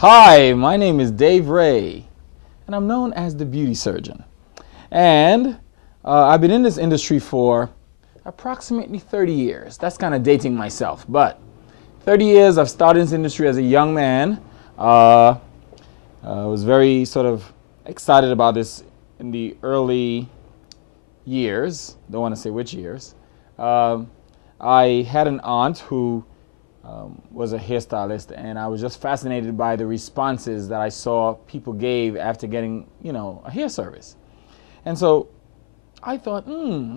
Hi, my name is Dave Ray, and I'm known as the beauty surgeon. And I've been in this industry for approximately 30 years. That's kind of dating myself, but 30 years. I've started this industry as a young man. I was very sort of excited about this in the early years. Don't want to say which years. I had an aunt who was a hairstylist, and I was just fascinated by the responses that I saw people gave after getting, a hair service. And so I thought,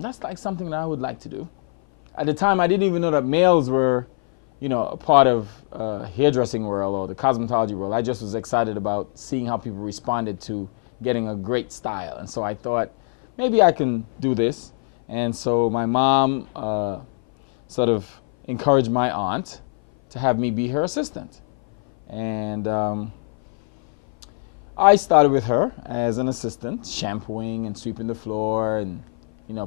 that's like something that I would like to do. At the time, I didn't even know that males were, a part of hairdressing world or the cosmetology world. I just was excited about seeing how people responded to getting a great style. And so I thought, maybe I can do this. And so my mom sort of encouraged my aunt to have me be her assistant. And I started with her as an assistant, shampooing and sweeping the floor and,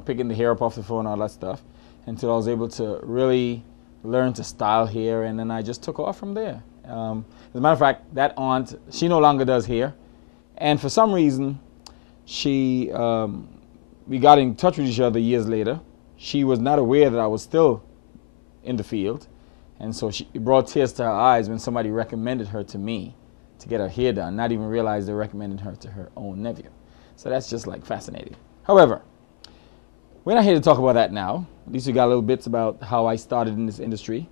picking the hair up off the floor and all that stuff, until I was able to really learn to style hair, and then I just took off from there. As a matter of fact, that aunt, she no longer does hair, and for some reason, we got in touch with each other years later. She was not aware that I was still in the field, and so it brought tears to her eyes when somebody recommended her to me to get her hair done, not even realize they recommended her to her own nephew. So that's just like fascinating. However, we're not here to talk about that now. At least you got little bits about how I started in this industry.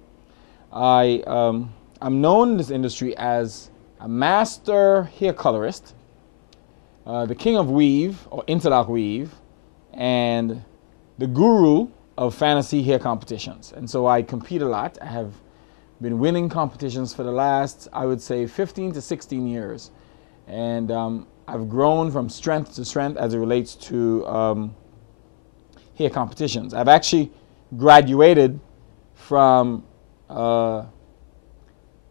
I'm known in this industry as a master hair colorist, the king of weave or interlock weave, and the guru of fantasy hair competitions. And so I compete a lot. I have been winning competitions for the last, I would say, 15 to 16 years. And I've grown from strength to strength as it relates to hair competitions. I've actually graduated from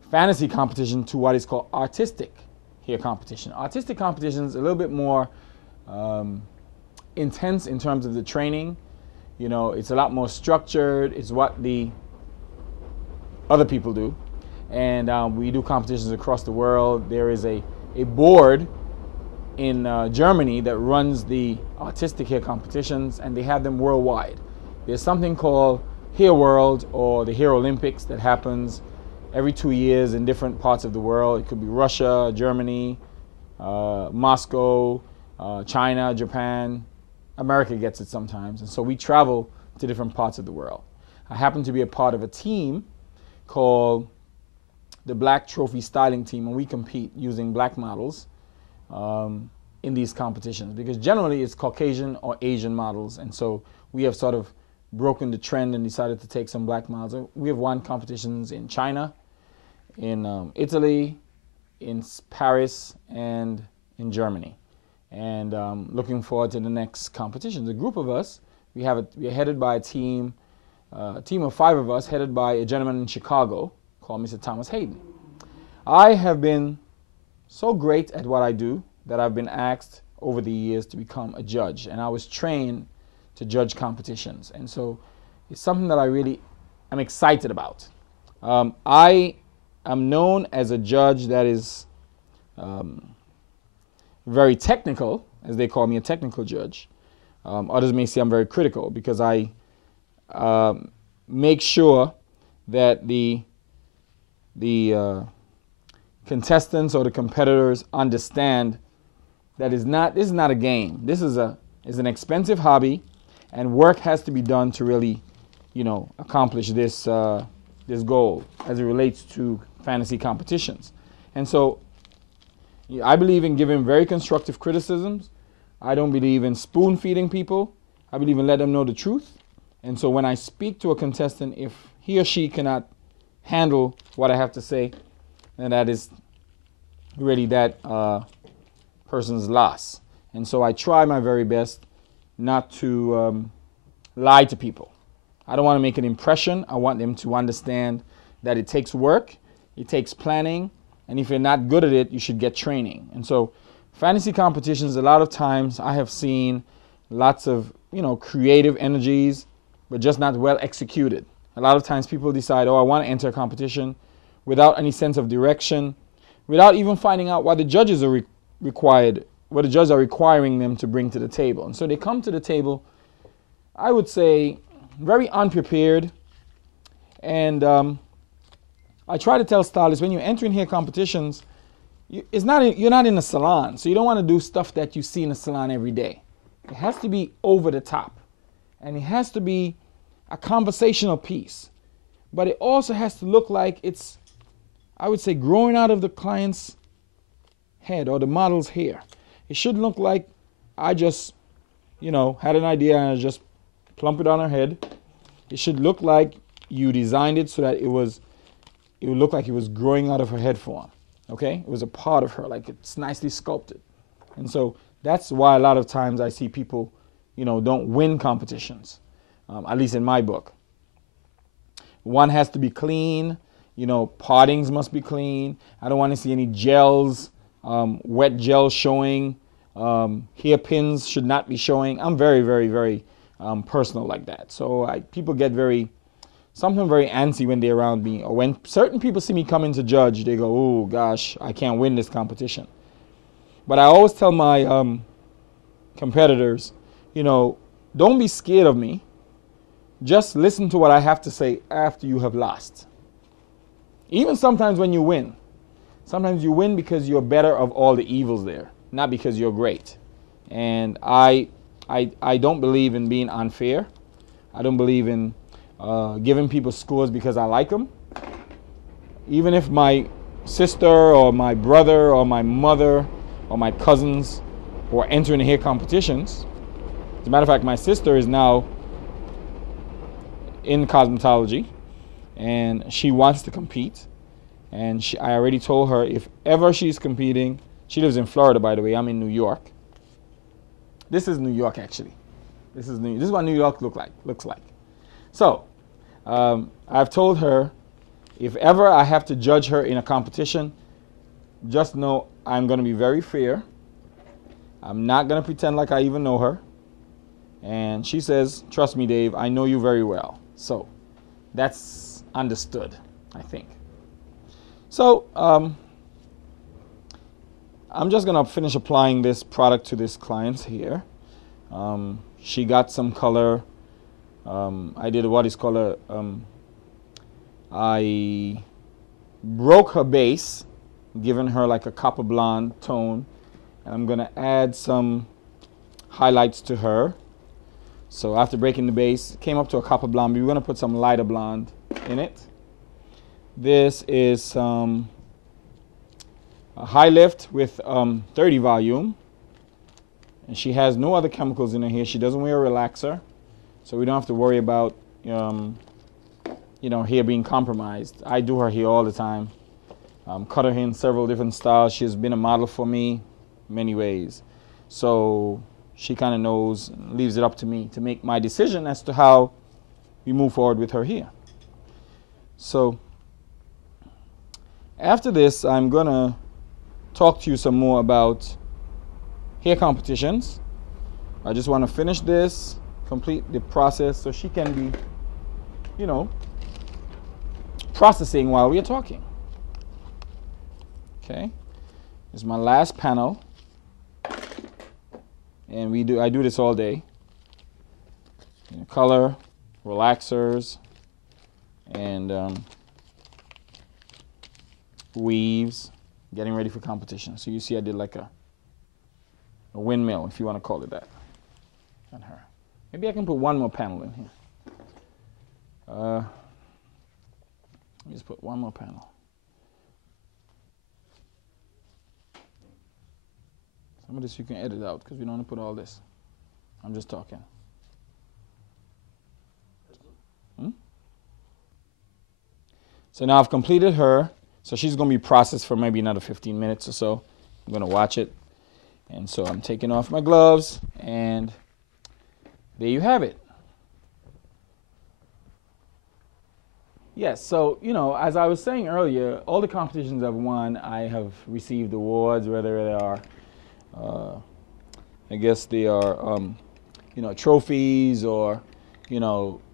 fantasy competition to what is called artistic hair competition. Artistic competition is a little bit more intense in terms of the training. It's a lot more structured. It's what the other people do. And we do competitions across the world. There is a board in Germany that runs the artistic hair competitions, and they have them worldwide. There's something called Hair World or the Hair Olympics that happens every 2 years in different parts of the world. It could be Russia, Germany, Moscow, China, Japan. America gets it sometimes, and so we travel to different parts of the world. I happen to be a part of a team called the Black Trophy Styling Team, and we compete using black models in these competitions, because generally it's Caucasian or Asian models, and so we have sort of broken the trend and decided to take some black models. We have won competitions in China, in Italy, in Paris, and in Germany. And looking forward to the next competition. The group of us, we are headed by a team of 5 of us, headed by a gentleman in Chicago called Mr. Thomas Hayden. I have been so great at what I do that I've been asked over the years to become a judge, and I was trained to judge competitions. And so it's something that I really am excited about. I am known as a judge that is very technical, as they call me, a technical judge. Others may say I'm very critical, because I make sure that the contestants or the competitors understand that this is not a game. This is an expensive hobby, and work has to be done to really, accomplish this goal as it relates to fantasy competitions. And so I believe in giving very constructive criticisms. I don't believe in spoon feeding people. I believe in letting them know the truth. And so when I speak to a contestant, if he or she cannot handle what I have to say, then that is really that person's loss. And so I try my very best not to lie to people. I don't want to make an impression. I want them to understand that it takes work, it takes planning, and if you're not good at it, you should get training. And so fantasy competitions, a lot of times I have seen lots of, creative energies, but just not well executed. A lot of times people decide, oh, I want to enter a competition without any sense of direction, without even finding out what the judges are what the judges are requiring them to bring to the table. And so they come to the table, I would say, very unprepared. And I try to tell stylists, when you're entering hair competitions, you're not in a salon, so you don't want to do stuff that you see in a salon every day. It has to be over the top, and it has to be a conversational piece. But it also has to look like it's, I would say, growing out of the client's head or the model's hair. It should look like I just, had an idea and I just plump it on her head. It should look like you designed it so that it would look like it was growing out of her head form. Okay? It was a part of her, like it's nicely sculpted. And so that's why a lot of times I see people, don't win competitions, at least in my book. One has to be clean, partings must be clean. I don't want to see any gels, wet gels showing. Hairpins should not be showing. I'm very, very, very personal like that. So people get something very antsy when they're around me, or when certain people see me coming to judge, they go, oh gosh, I can't win this competition. But I always tell my competitors, don't be scared of me. Just listen to what I have to say after you have lost. Even sometimes when you win. Sometimes you win because you're better of all the evils there, not because you're great. And I don't believe in being unfair. I don't believe in giving people scores because I like them. Even if my sister or my brother or my mother or my cousins were entering hair competitions. As a matter of fact, my sister is now in cosmetology and she wants to compete. And I already told her if ever she's competing, she lives in Florida, by the way, I'm in New York. This is New York, actually. This is what New York looks like. So, I've told her, if ever I have to judge her in a competition, just know I'm going to be very fair. I'm not going to pretend like I even know her. And she says, trust me, Dave, I know you very well. So, that's understood, I think. So, I'm just going to finish applying this product to this client's hair. She got some color. I did what is called I broke her base, giving her like a copper blonde tone. And I'm going to add some highlights to her. So after breaking the base, came up to a copper blonde. We're going to put some lighter blonde in it. This is a high lift with 30 volume. And she has no other chemicals in her hair. She doesn't wear a relaxer. So we don't have to worry about, hair being compromised. I do her hair all the time. Cut her hair in several different styles. She's been a model for me many ways. So she kind of knows, leaves it up to me to make my decision as to how we move forward with her hair. So after this, I'm going to talk to you some more about hair competitions. I just want to finish this, complete the process so she can be, processing while we are talking. Okay, this is my last panel. And I do this all day. Color, relaxers, and weaves, getting ready for competition. So you see I did like a windmill, if you want to call it that, on her. Maybe I can put one more panel in here. Let me just put one more panel. Some of this you can edit out because we don't want to put all this. I'm just talking. So now I've completed her. So she's going to be processed for maybe another 15 minutes or so. I'm going to watch it. And so I'm taking off my gloves, and there you have it. Yes, so, as I was saying earlier, all the competitions I've won, I have received awards, whether they are, I guess they are, trophies or,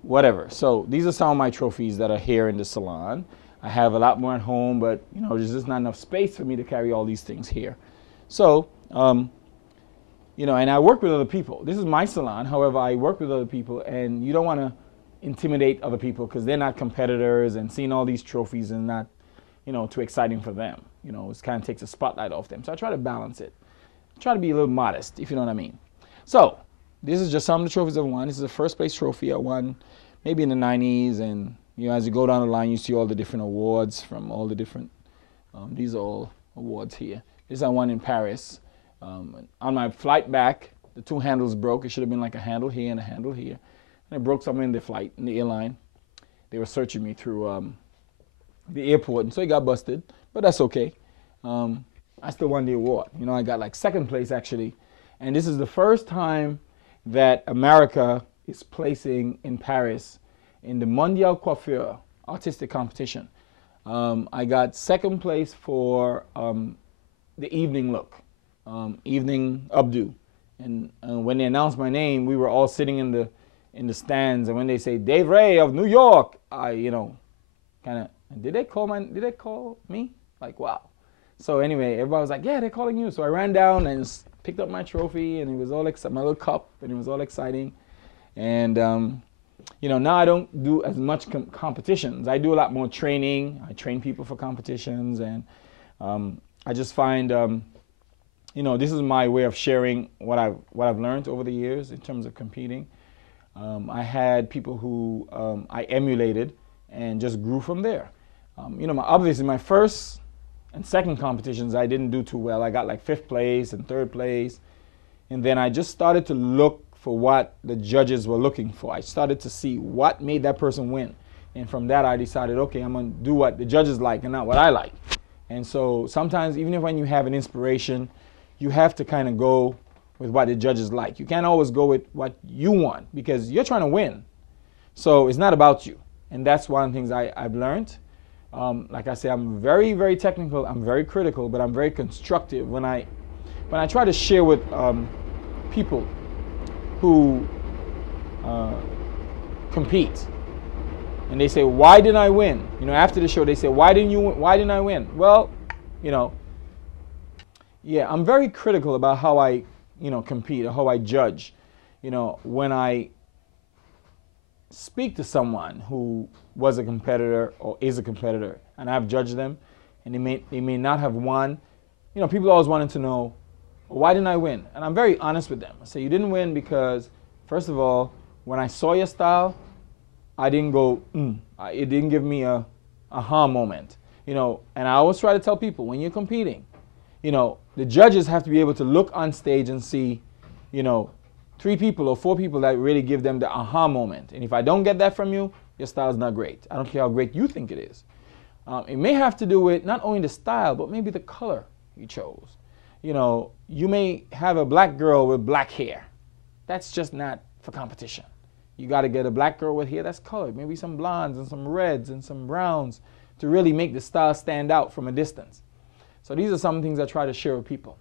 whatever. So these are some of my trophies that are here in the salon. I have a lot more at home, but you know, there's just not enough space for me to carry all these things here. So, you know, and I work with other people. This is my salon. However, I work with other people, and you don't want to intimidate other people because they're not competitors, and seeing all these trophies is not, you know, too exciting for them. You know, it kind of takes a spotlight off them. So I try to balance it. Try to be a little modest, if you know what I mean. So this is just some of the trophies I've won. This is the first place trophy I won maybe in the 90s, and you know, as you go down the line, you see all the different awards from all the different, these are all awards here. This I won in Paris. On my flight back, the two handles broke. It should have been like a handle here and a handle here. And it broke somewhere in the flight, in the airline. They were searching me through the airport, and so it got busted, but that's okay. I still won the award. You know, I got like second place actually. And this is the first time that America is placing in Paris in the Mondial Coiffure artistic competition. I got second place for the evening look, evening updo. And when they announced my name, we were all sitting in the stands. And when they say Dave Ray of New York, I, you know, kind of, did they call me? Like, wow. So anyway, everybody was like, yeah, they're calling you. So I ran down and picked up my trophy, and it was all exciting, my little cup, and it was all exciting. And, you know, now I don't do as much competitions. I do a lot more training. I train people for competitions, and I just find, you know, this is my way of sharing what I've learned over the years in terms of competing. I had people who I emulated and just grew from there. You know, obviously my first and second competitions I didn't do too well. I got like 5th place and 3rd place. And then I just started to look for what the judges were looking for. I started to see what made that person win. And from that I decided, okay, I'm going to do what the judges like and not what I like. And so sometimes, even if when you have an inspiration, you have to kind of go with what the judges like. You can't always go with what you want because you're trying to win. So it's not about you. And that's one of the things I've learned. Like I say, I'm very, very technical. I'm very critical, but I'm very constructive. When I try to share with people who compete, and they say, why didn't I win? You know, after the show, they say, why didn't I win? Well, you know, yeah, I'm very critical about how I, you know, compete or how I judge. You know, when I speak to someone who was a competitor or is a competitor, and I've judged them, and they may not have won, you know, people always wanted to know, well, why didn't I win? And I'm very honest with them. I say, you didn't win because, first of all, when I saw your style, I didn't go, it didn't give me a aha moment. You know, and I always try to tell people, when you're competing, you know, the judges have to be able to look on stage and see, you know, 3 people or 4 people that really give them the aha moment. And if I don't get that from you, your style is not great. I don't care how great you think it is. It may have to do with not only the style, but maybe the color you chose. You know, you may have a black girl with black hair. That's just not for competition. You got to get a black girl with hair that's colored, maybe some blondes and some reds and some browns to really make the style stand out from a distance. So these are some things I try to share with people.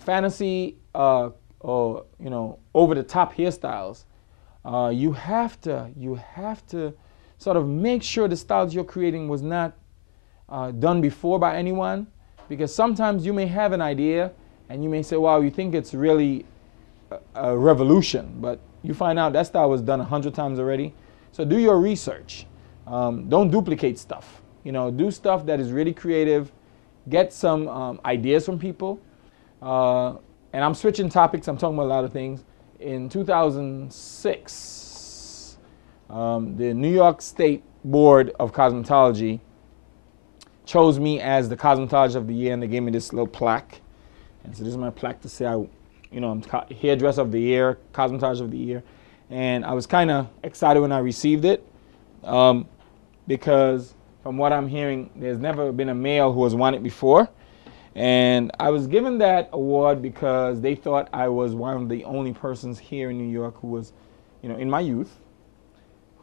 Fantasy or, you know, over-the-top hairstyles, you have to sort of make sure the styles you're creating was not done before by anyone, because sometimes you may have an idea and you may say, wow, you think it's really a revolution, but you find out that style was done 100 times already. So do your research. Don't duplicate stuff. You know, do stuff that is really creative. Get some ideas from people. And I'm switching topics. I'm talking about a lot of things. In 2006, the New York State Board of Cosmetology chose me as the cosmetologist of the year, and they gave me this little plaque. And so this is my plaque to say I'm hairdresser of the year, cosmetologist of the year. And I was kind of excited when I received it because from what I'm hearing, there's never been a male who has won it before. And I was given that award because they thought I was one of the only persons here in New York who was, you know, in my youth,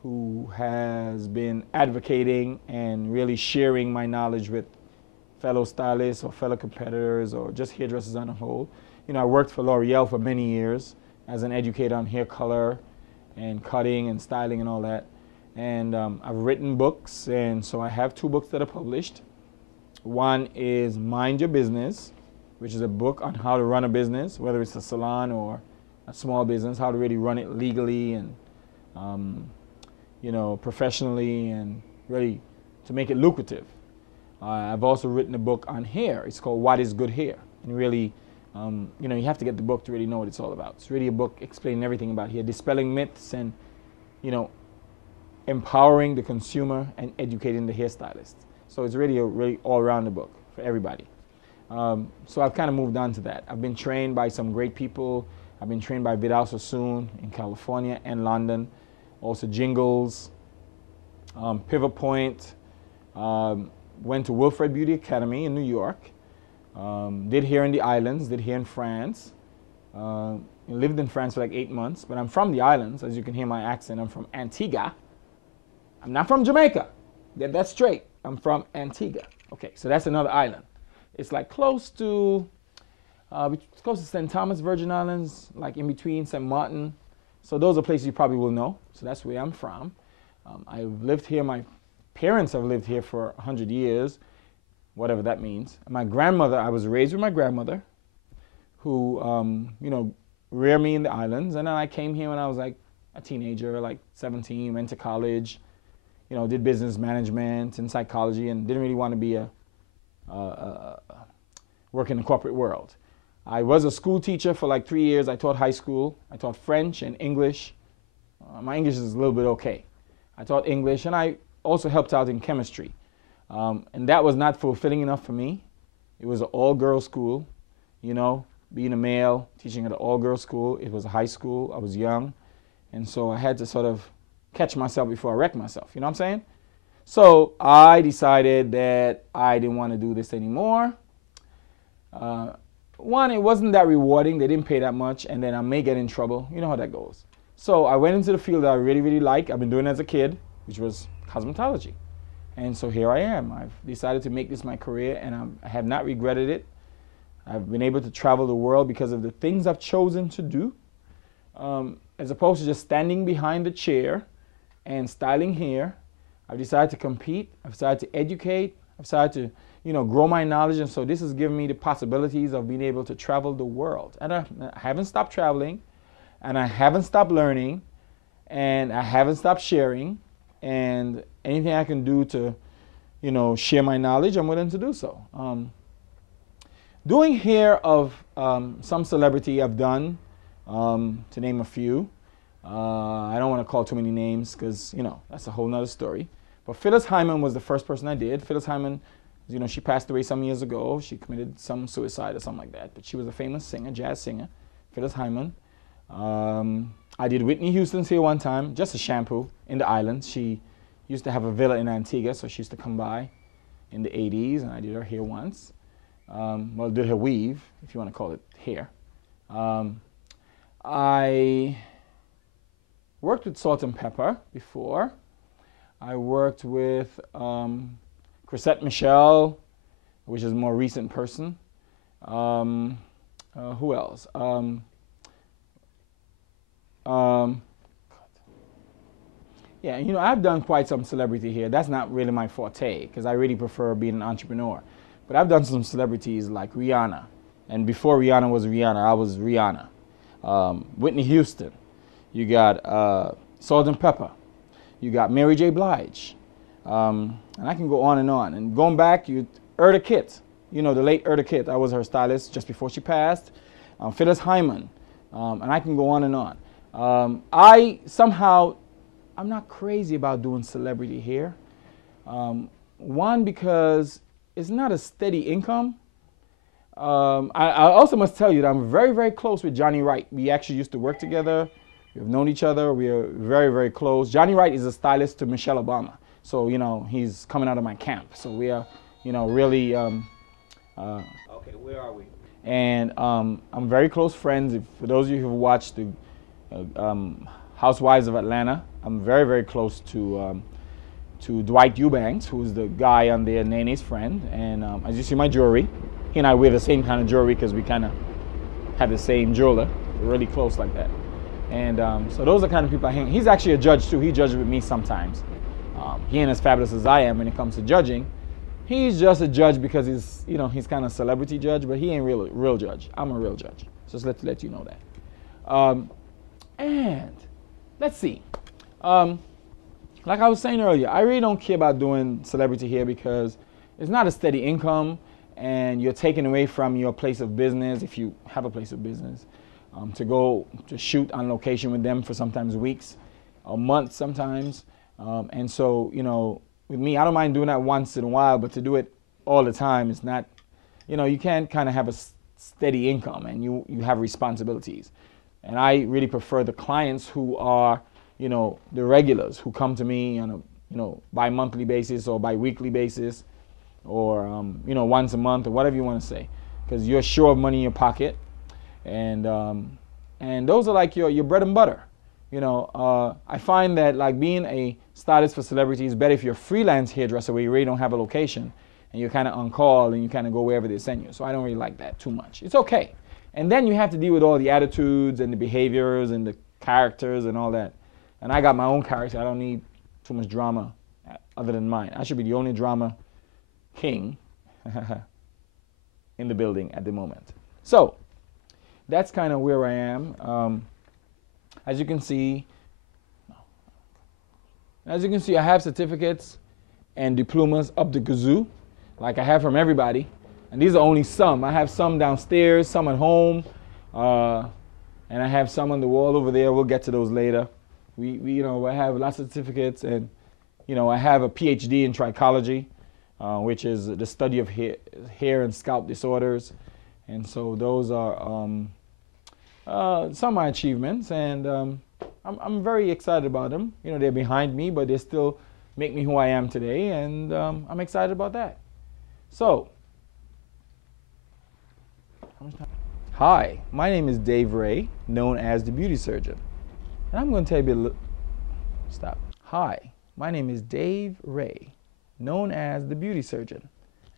who has been advocating and really sharing my knowledge with fellow stylists or fellow competitors or just hairdressers on a whole. You know, I worked for L'Oreal for many years as an educator on hair color and cutting and styling and all that. And I've written books, and so I have 2 books that are published. One is Mind Your Business, which is a book on how to run a business, whether it's a salon or a small business, how to really run it legally and professionally, and really to make it lucrative. I've also written a book on hair. It's called What is Good Hair, and really, you have to get the book to really know what it's all about. It's really a book explaining everything about hair, dispelling myths, and empowering the consumer and educating the hairstylist. So it's really a really all-around book for everybody. So I've kind of moved on to that. I've been trained by some great people. I've been trained by Vidal Sassoon in California and London, also Jingles, Pivot Point, went to Wilfred Beauty Academy in New York, did hair in the islands, did hair in France, lived in France for like 8 months, but I'm from the islands. As you can hear my accent, I'm from Antigua. I'm not from Jamaica. Get that straight. I'm from Antigua. Okay, so that's another island. It's like close to St. Thomas, Virgin Islands, like in between St. Martin. So those are places you probably will know. So that's where I'm from. I've lived here. My parents have lived here for 100 years, whatever that means. My grandmother, I was raised with my grandmother, who, reared me in the islands. And then I came here when I was like a teenager, like 17, went to college, did business management and psychology, and didn't really want to be work in the corporate world. I was a school teacher for like 3 years. I taught high school. I taught French and English. My English is a little bit okay. I taught English, and I also helped out in chemistry. And that was not fulfilling enough for me. It was an all-girls school, being a male, teaching at an all-girls school. It was a high school. I was young. And so I had to sort of catch myself before I wreck myself. You know what I'm saying? So I decided that I didn't want to do this anymore. One, it wasn't that rewarding. They didn't pay that much, and then I may get in trouble. You know how that goes. So I went into the field that I really, really like. I've been doing it as a kid, which was cosmetology. And so here I am. I've decided to make this my career, and I have not regretted it. I've been able to travel the world because of the things I've chosen to do, as opposed to just standing behind the chair and styling hair. I've decided to compete. I've decided to educate. I've decided to grow my knowledge, and so this has given me the possibilities of being able to travel the world. And I haven't stopped traveling, and I haven't stopped learning, and I haven't stopped sharing, and anything I can do to, share my knowledge, I'm willing to do so. Doing hair of some celebrity I've done, to name a few. I don't want to call too many names because, that's a whole nother story. But Phyllis Hyman was the first person I did. Phyllis Hyman, she passed away some years ago. She committed some suicide or something like that. But she was a famous singer, jazz singer, Phyllis Hyman. I did Whitney Houston's hair one time, just a shampoo in the islands. She used to have a villa in Antigua, so she used to come by in the 80s, and I did her hair once. Did her weave, if you want to call it hair. I worked with Salt and Pepper before. I worked with Chrisette Michele, which is a more recent person. Who else? Yeah, I've done quite some celebrity hair. That's not really my forte because I really prefer being an entrepreneur. But I've done some celebrities like Rihanna. And before Rihanna was Rihanna, I was Rihanna. Whitney Houston. You got Salt and Pepper. You got Mary J. Blige. And I can go on. And going back, Erda Kitt. The late Erda Kitt. I was her stylist just before she passed. Phyllis Hyman. And I can go on and on. I'm not crazy about doing celebrity hair. One, because it's not a steady income. I also must tell you that I'm very, very close with Johnny Wright. We actually used to work together. We've known each other. We are very, very close. Johnny Wright is a stylist to Michelle Obama. So, he's coming out of my camp. So we are, really... okay, where are we? And I'm very close friends. For those of you who've watched the Housewives of Atlanta, I'm very, very close to Dwight Eubanks, who's the guy on there, Nene's friend. And as you see my jewelry, he and I wear the same kind of jewelry because we kind of have the same jeweler. We're really close like that. And so those are the kind of people I hang. He's actually a judge too. He judges with me sometimes. He ain't as fabulous as I am when it comes to judging. He's just a judge because he's, you know, he's kind of celebrity judge, but he ain't real judge. I'm a real judge. Just let you know that. And let's see. Like I was saying earlier, I really don't care about doing celebrity here because it's not a steady income, and you're taken away from your place of business, if you have a place of business, to go to shoot on location with them for sometimes weeks or months sometimes. And so, you know, with me, I don't mind doing that once in a while, but to do it all the time is not, you know, you can't kind of have a steady income, and you have responsibilities. And I really prefer the clients who are, you know, the regulars who come to me on a, you know, bi-monthly basis or bi-weekly basis, or you know, once a month, or whatever you want to say, because you're sure of money in your pocket, and those are like your bread and butter. You know, I find that like being a stylist for celebrities is better if you're a freelance hairdresser where you really don't have a location and you're kind of on call and you kind of go wherever they send you. So I don't really like that too much. It's okay. And then you have to deal with all the attitudes and the behaviors and the characters and all that. And I got my own character. I don't need too much drama other than mine. I should be the only drama king in the building at the moment. So that's kind of where I am. As you can see, I have certificates and diplomas up the kazoo, like I have from everybody. And these are only some. I have some downstairs, some at home, and I have some on the wall over there. We'll get to those later. You know, I have lots of certificates, and you know, I have a PhD in trichology, which is the study of hair and scalp disorders. And so those are some of my achievements, and I'm very excited about them. You know, they're behind me, but they still make me who I am today, and I'm excited about that. So, hi, my name is Dave Ray, known as the Beauty Surgeon, and I'm going to tell you a bit. Stop. Hi, my name is Dave Ray, known as the Beauty Surgeon,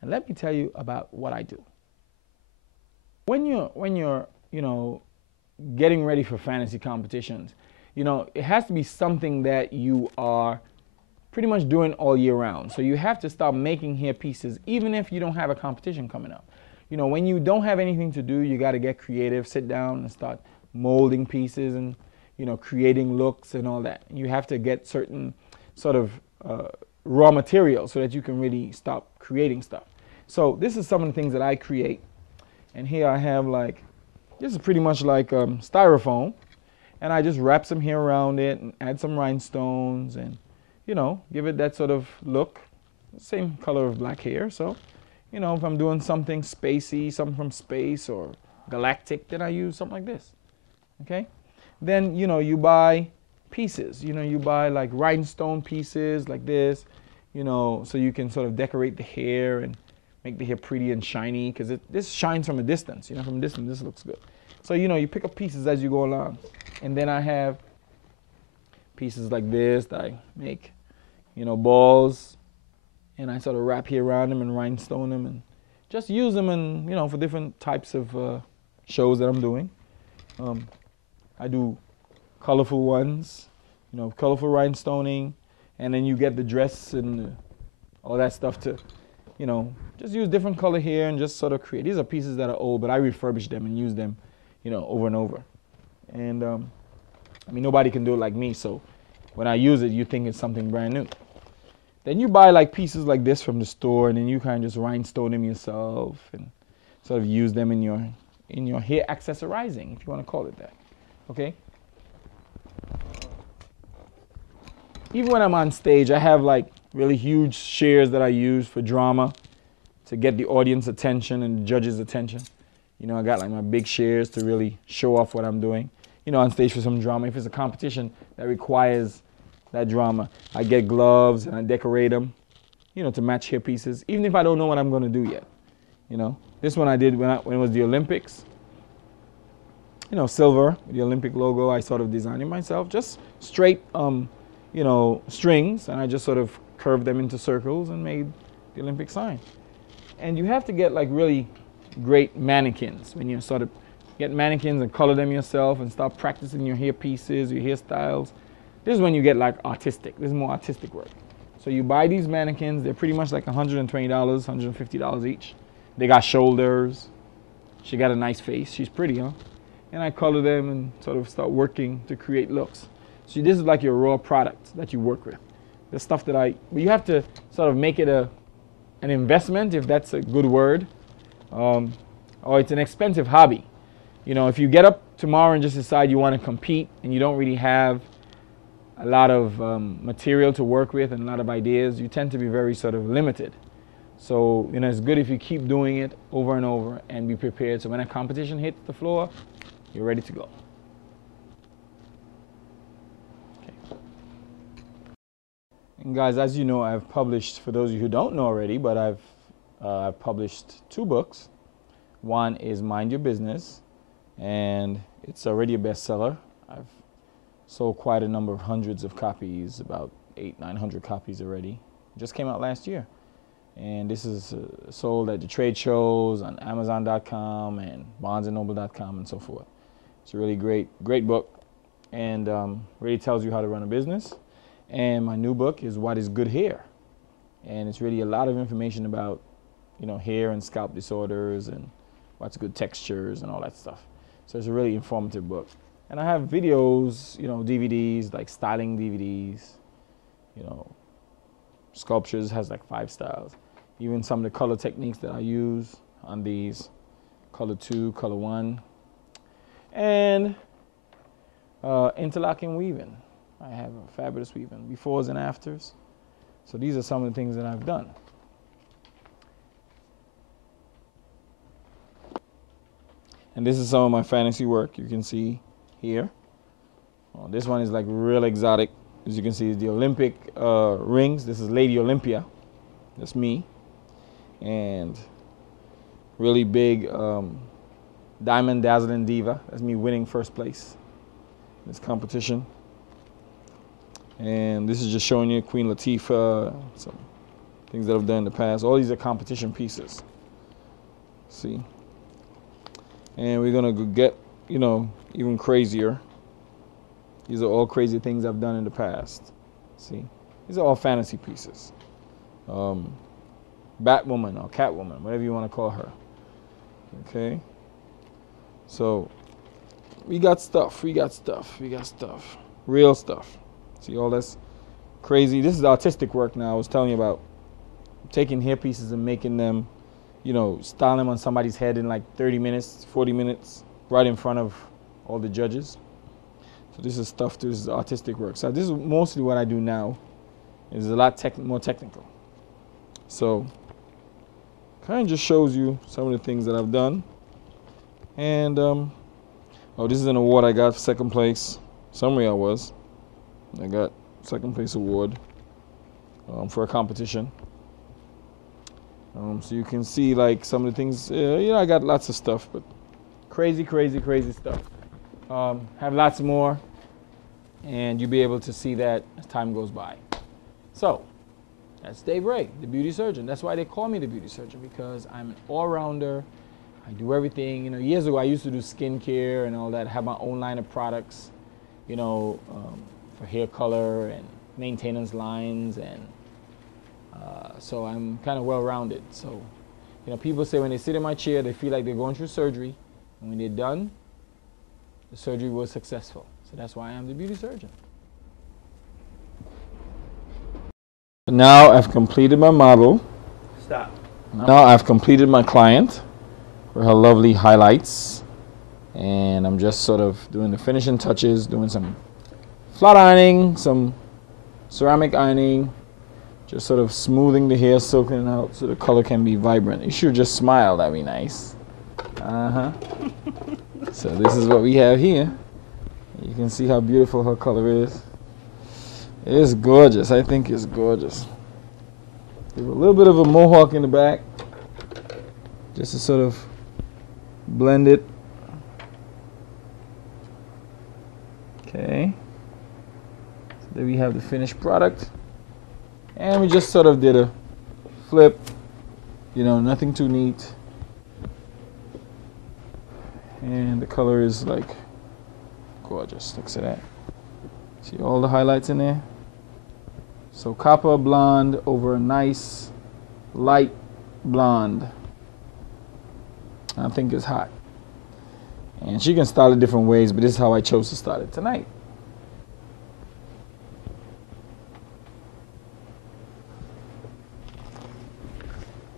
and let me tell you about what I do. When you're you know, getting ready for fantasy competitions, you know, it has to be something that you are pretty much doing all year round. So you have to start making hair pieces even if you don't have a competition coming up. You know, when you don't have anything to do, you got to get creative, sit down and start molding pieces and, you know, creating looks and all that. You have to get certain sort of raw material so that you can really start creating stuff. So this is some of the things that I create. And here I have like, this is pretty much like styrofoam, and I just wrap some hair around it and add some rhinestones and, you know, give it that sort of look. Same color of black hair. So, you know, if I'm doing something spacey, something from space or galactic, then I use something like this. Okay? Then, you know, you buy pieces. You know, you buy like rhinestone pieces like this, you know, so you can sort of decorate the hair and make the hair pretty and shiny, because this shines from a distance. You know, from a distance, this looks good. So, you know, you pick up pieces as you go along. And then I have pieces like this that I make, you know, balls, and I sort of wrap here around them and rhinestone them and just use them in, you know, for different types of shows that I'm doing. I do colorful ones, you know, colorful rhinestoning, and then you get the dress and all that stuff to, you know, just use different color here and just sort of create. These are pieces that are old, but I refurbish them and use them, you know, over and over. And I mean, nobody can do it like me, so when I use it, you think it's something brand new. Then you buy like pieces like this from the store, and then you kind of just rhinestone them yourself and sort of use them in your hair accessorizing, if you want to call it that. Okay? Even when I'm on stage, I have like really huge shears that I use for drama to get the audience attention and the judges' attention. You know, I got like my big shears to really show off what I'm doing, you know, on stage for some drama. If it's a competition that requires that drama, I get gloves and I decorate them, you know, to match hair pieces, even if I don't know what I'm going to do yet. You know, this one I did when it was the Olympics. You know, silver, the Olympic logo, I sort of designed it myself, just straight, you know, strings, and I just sort of curved them into circles and made the Olympic sign. And you have to get like really great mannequins when you're sort of get mannequins and color them yourself and start practicing your hair pieces, your hairstyles. This is when you get like artistic. This is more artistic work. So you buy these mannequins. They're pretty much like $120, $150 each. They got shoulders. She got a nice face. She's pretty, huh? And I color them and sort of start working to create looks. So this is like your raw product that you work with. The stuff that you have to sort of make it an investment, if that's a good word, or it's an expensive hobby. You know, if you get up tomorrow and just decide you want to compete and you don't really have a lot of material to work with and a lot of ideas, you tend to be very sort of limited. So, you know, it's good if you keep doing it over and over and be prepared. So when a competition hits the floor, you're ready to go. Okay. And guys, as you know, I've published, for those of you who don't know already, but I've published 2 books. One is Mind Your Business, and it's already a bestseller. I've sold quite a number of hundreds of copies, about 800-900 copies already. It just came out last year. And this is sold at the trade shows on Amazon.com and BarnesandNoble.com and so forth. It's a really great book, and really tells you how to run a business. And my new book is What is Good Hair, and it's really a lot of information about, you know, hair and scalp disorders and what's good textures and all that stuff. So it's a really informative book. And I have videos, you know, DVDs, like styling DVDs, you know, sculptures, has like 5 styles. Even some of the color techniques that I use on these, color 2, color 1, and interlocking weaving. I have a fabulous weaving, befores and afters. So these are some of the things that I've done. And this is some of my fantasy work you can see here. This one is like real exotic. As you can see, the Olympic rings. This is Lady Olympia. That's me. And really big diamond dazzling diva. That's me winning first place in this competition. And this is just showing you Queen Latifah, some things that I've done in the past. All these are competition pieces. See? And we're gonna get, you know, even crazier. These are all crazy things I've done in the past. See? These are all fantasy pieces. Batwoman or Catwoman, whatever you want to call her. Okay? So, we got stuff. Real stuff. See all this crazy? This is artistic work now. I was telling you about taking hair pieces and making them, you know, styling them on somebody's head in like 30 minutes, 40 minutes, right in front of all the judges. So this is stuff, this is artistic work. So this is mostly what I do now. It's a lot more technical. So kind of just shows you some of the things that I've done. And, oh, this is an award I got for second place. Somewhere I got second place award for a competition. So you can see like some of the things, you know, I got lots of stuff, but crazy stuff. Have lots more, and you'll be able to see that as time goes by. So, that's Dave Ray, the beauty surgeon. That's why they call me the beauty surgeon, because I'm an all-rounder. I do everything. You know, years ago I used to do skincare and all that, have my own line of products, you know, for hair color and maintenance lines, and so I'm kind of well-rounded. So, you know, people say when they sit in my chair, they feel like they're going through surgery, and when they're done, the surgery was successful. So that's why I'm the beauty surgeon. Now I've completed my model. Stop. Now I've completed my client for her lovely highlights, and I'm just sort of doing the finishing touches, doing some flat ironing, some ceramic ironing, just sort of smoothing the hair, soaking it out so the color can be vibrant. You should just smile, that'd be nice. So this is what we have here. You can see how beautiful her color is. It's gorgeous. I think it's gorgeous. Give a little bit of a mohawk in the back, just to sort of blend it. Okay. So there we have the finished product. And we just sort of did a flip, you know, nothing too neat. And the color is like gorgeous. Look at that. See all the highlights in there? So copper blonde over a nice light blonde. I think it's hot. And she can style it different ways, but this is how I chose to style it tonight.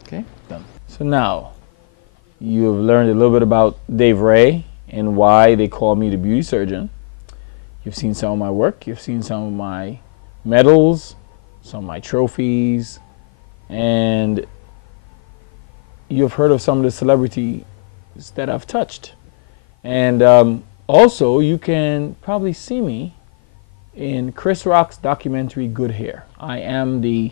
Okay, done. So now, you have learned a little bit about Dave Ray and why they call me the beauty surgeon. You've seen some of my work. You've seen some of my medals, some of my trophies, and you've heard of some of the celebrities that I've touched. And also, you can probably see me in Chris Rock's documentary, Good Hair. I am the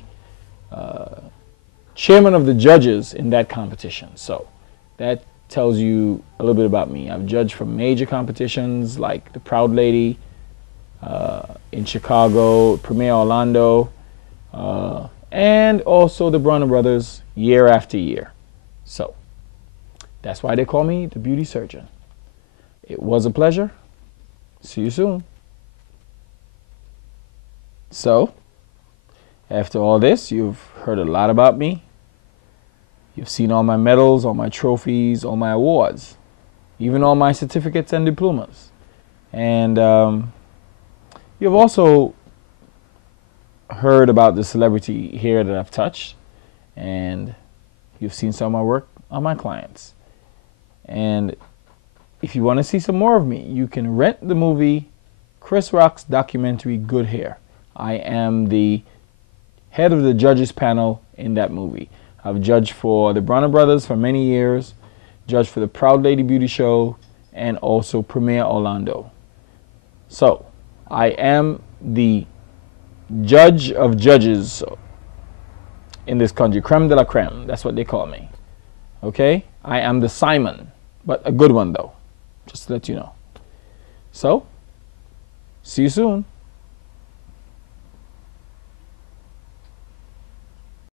chairman of the judges in that competition. So that tells you a little bit about me. I've judged for major competitions like the Proud Lady in Chicago, Premier Orlando, and also the Bronner Brothers year after year. So that's why they call me the beauty surgeon. It was a pleasure. See you soon. So, after all this, you've heard a lot about me. You've seen all my medals, all my trophies, all my awards, even all my certificates and diplomas. And you've also heard about the celebrity here that I've touched, and you've seen some of my work on my clients. And if you want to see some more of me, you can rent the movie Chris Rock's documentary, Good Hair. I am the head of the judges panel in that movie. I've judged for the Bronner Brothers for many years, judged for the Proud Lady Beauty Show, and also Premier Orlando. So, I am the judge of judges in this country, creme de la creme. That's what they call me. Okay? I am the Simon, but a good one though, just to let you know. So, see you soon.